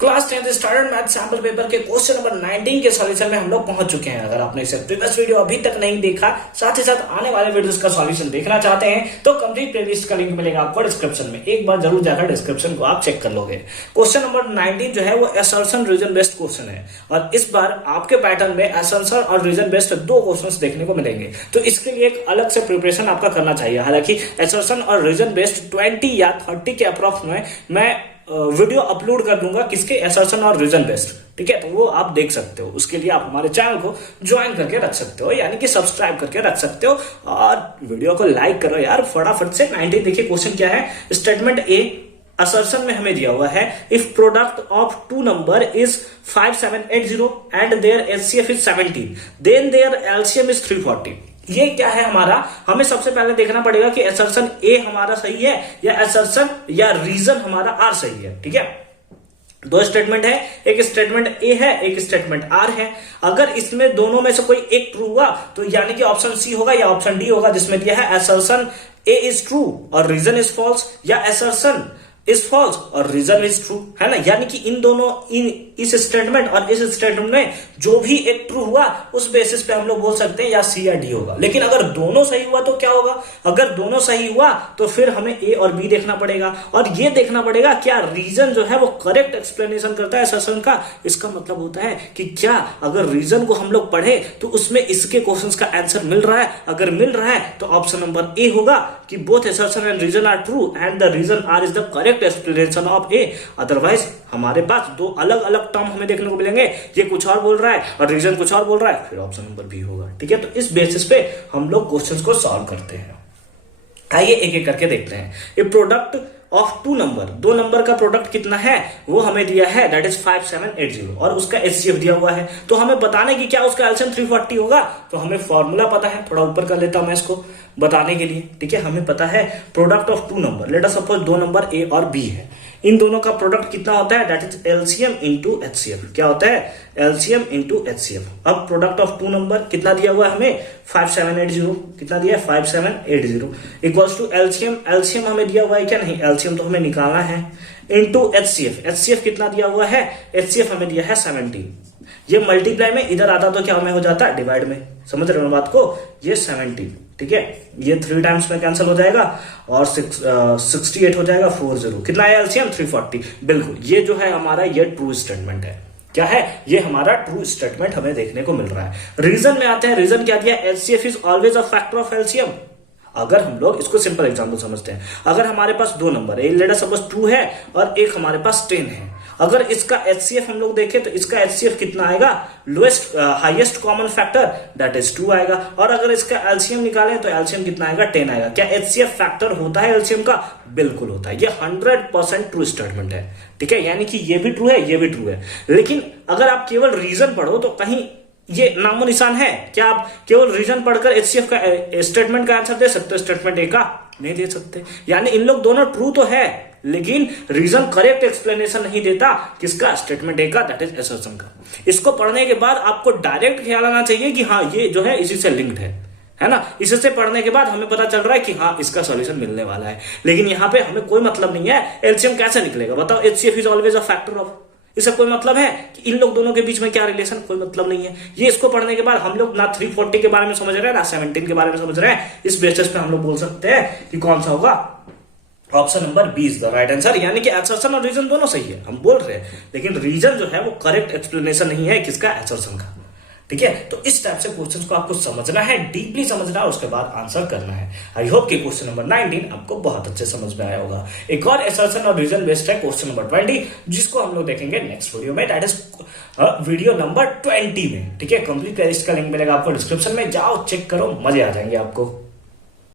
Class 10th standard math sample paper के question number 19 के solution में हम लोग पहुंच चुके हैं। अगर आपने इसे प्रीवियस वीडियो अभी तक नहीं देखा, साथ ही साथ आने वाले वीडियोस का सॉल्यूशन देखना चाहते हैं तो कंप्लीट प्लेलिस्ट का लिंक मिलेगा आपको डिस्क्रिप्शन में। एक बार जरूर जाकर डिस्क्रिप्शन को आप चेक कर लोगे। क्वेश्चन नंबर 19 जो है वो असर्शन रीजन बेस्ड क्वेश्चन है और इस बार आपके पैटर्न में असर्शन और रीजन बेस्ड दो क्वेश्चन देखने को मिलेंगे, तो इसके लिए एक अलग से प्रिपरेशन आपका करना चाहिए। हालांकि असर्शन और रीजन बेस्ड 20 या 30 के अप्रॉक्स में मैं वीडियो अपलोड कर दूंगा किसके असर्शन और रीजन बेस्ड, ठीक है, तो वो आप देख सकते हो। उसके लिए आप हमारे चैनल को ज्वाइन करके रख सकते हो, यानी कि सब्सक्राइब करके रख सकते हो और वीडियो को लाइक करो यार फटाफट से। 19 देखिए क्वेश्चन क्या है। स्टेटमेंट ए असर्शन में हमें दिया हुआ है if product of two number is 5780 and their HCF is 17 then their LCM is 340। ये क्या है हमारा, हमें सबसे पहले देखना पड़ेगा कि असर्शन ए हमारा सही है या असर्शन या रीजन हमारा आर सही है। ठीक है, दो स्टेटमेंट है, एक स्टेटमेंट ए है, एक स्टेटमेंट आर है। अगर इसमें दोनों में से कोई एक ट्रू हुआ तो यानी कि ऑप्शन सी होगा या ऑप्शन डी होगा, जिसमें दिया है असर्शन ए इज ट्रू और रीजन इज फॉल्स, या असर्शन इज फॉल्स और रीजन इज ट्रू, है ना। यानी कि इन दोनों इस स्टेटमेंट और इस स्टेटमेंट में जो भी एक ट्रू हुआ उस बेसिस पे हम लोग बोल सकते हैं या सी या डी होगा। लेकिन अगर दोनों सही हुआ तो क्या होगा, अगर दोनों सही हुआ तो फिर हमें ए और बी देखना पड़ेगा और ये देखना पड़ेगा क्या रीजन जो है वो करेक्ट एक्सप्लेनेशन करता है असर्शन का। इसका मतलब होता है कि क्या अगर रीजन को हम लोग पढ़े तो उसमें इसके क्वेश्चंस का आंसर मिल रहा है। अगर मिल रहा है तो ऑप्शन नंबर ए होगा कि both assertion and reason are true and the reason are is the correct explanation of A. Otherwise हमारे पास दो अलग अलग टर्म हमें देखने को मिलेंगे, ये कुछ और बोल रहा है और रीजन कुछ और बोल रहा है, फिर ऑप्शन नंबर बी होगा। ठीक है, तो इस बेसिस पे हम लोग क्वेश्चंस को सॉल्व करते हैं। आइए एक एक करके देखते हैं। ये प्रोडक्ट ऑफ टू नंबर, दो नंबर का प्रोडक्ट कितना है वो हमें दिया है, दैट इज 5780 और उसका एचसीएफ दिया हुआ है। तो हमें बताने की क्या उसका एलसीएम 340 होगा, तो हमें फॉर्मूला पता है, थोड़ा ऊपर कर लेता हूं मैं इसको बताने के लिए। ठीक है, हमें पता है product of two number, let us suppose दो नंबर ए और बी है, इन दोनों का प्रोडक्ट कितना होता है, that is LCM into HCF. क्या होता है, एलसीएम इंटू एचसीएफ। अब प्रोडक्ट ऑफ टू नंबर कितना दिया हुआ है हमें, 5780, कितना दिया है 5780 इक्वल्स टू एलसीएम, एलसीएम हमें दिया हुआ है क्या, नहीं, एलसीएम तो हमें निकालना है, इंटू एचसीएफ, एचसीएफ कितना दिया हुआ है, एचसीएफ हमें दिया है 17। ये मल्टीप्लाई में इधर आता तो क्या हमें हो जाता है डिवाइड में, समझ रहे हो बात को, ये 17। ठीक है, ये 3 टाइम्स में कैंसिल हो जाएगा और 68 हो जाएगा 40, कितना है एलसीएम 340। बिल्कुल, ये जो है हमारा ये ट्रू स्टेटमेंट है। क्या है, ये हमारा ट्रू स्टेटमेंट हमें देखने को मिल रहा है। रीजन में आते हैं, रीजन क्या दिया, HCF is always a factor of LCM. अगर हम लोग इसको सिंपल एग्जांपल समझते हैं, अगर हमारे पास दो नंबर, एक लेट अस सपोज 2 है और एक हमारे पास 10 है, अगर इसका एचसीएफ हम लोग देखें तो इसका एचसीएफ कितना आएगा, lowest highest common factor that is 2 आएगा। और अगर इसका एलसीएम निकालें तो एलसीएम कितना आएगा, 10 आएगा। क्या एचसीएफ फैक्टर होता है एलसीएम का, बिल्कुल होता है। ये 100% ट्रू स्टेटमेंट है। ठीक है, यानी कि ये भी ट्रू है, ये भी ट्रू है। लेकिन अगर आप केवल रीजन पढ़ो तो कहीं ये नामो निशान है, क्या आप केवल रीजन पढ़कर एचसीएफ का स्टेटमेंट का आंसर दे सकते हो, स्टेटमेंट ए का नहीं दे सकते। यानी इन लोग दोनों ट्रू तो है लेकिन रीजन करेक्ट एक्सप्लेनेशन नहीं देता, किसका, स्टेटमेंट ए का, दैट इज असर्शन का। इसको पढ़ने के बाद आपको डायरेक्ट ख्याल आना चाहिए कि हाँ ये जो है इसी से लिंक्ड है ना। इससे पढ़ने के बाद हमें पता चल रहा है कि हाँ इसका सॉल्यूशन मिलने वाला है। लेकिन यहाँ पे हमें कोई मतलब नहीं है एलसीएम कैसे निकलेगा, बताओ, HCF is always a factor of, इससे कोई मतलब है कि इन लोग दोनों के बीच में क्या रिलेशन, कोई मतलब नहीं है। ये इसको पढ़ने के बाद हम लोग ना 340 के बारे में समझ रहे हैं ना 17 के बारे में समझ रहे हैं। इस बेसिस पे हम लोग बोल सकते हैं कि कौन सा होगा, option number B is the right answer. यानी कि असर्शन और रीजन दोनों सही है, हम बोल रहे हैं, लेकिन रीजन जो है वो करेक्ट एक्सप्लेनेशन नहीं है किसका, असर्शन का। ठीक है, तो इस टाइप से क्वेश्चंस को आपको समझना है, डीपली समझना है, उसके बाद आंसर करना है। आई होप कि क्वेश्चन नंबर 19 आपको बहुत अच्छे समझ में आया होगा। एक और असर्शन और रीजन बेस्ड है क्वेश्चन नंबर 20, जिसको हम लोग देखेंगे नेक्स्ट वीडियो में, दैट इज वीडियो नंबर 20 में। ठीक है, कंप्लीट प्लेलिस्ट का लिंक मिलेगा आपको डिस्क्रिप्शन में, जाओ चेक करो, मजे आ जाएंगे आपको।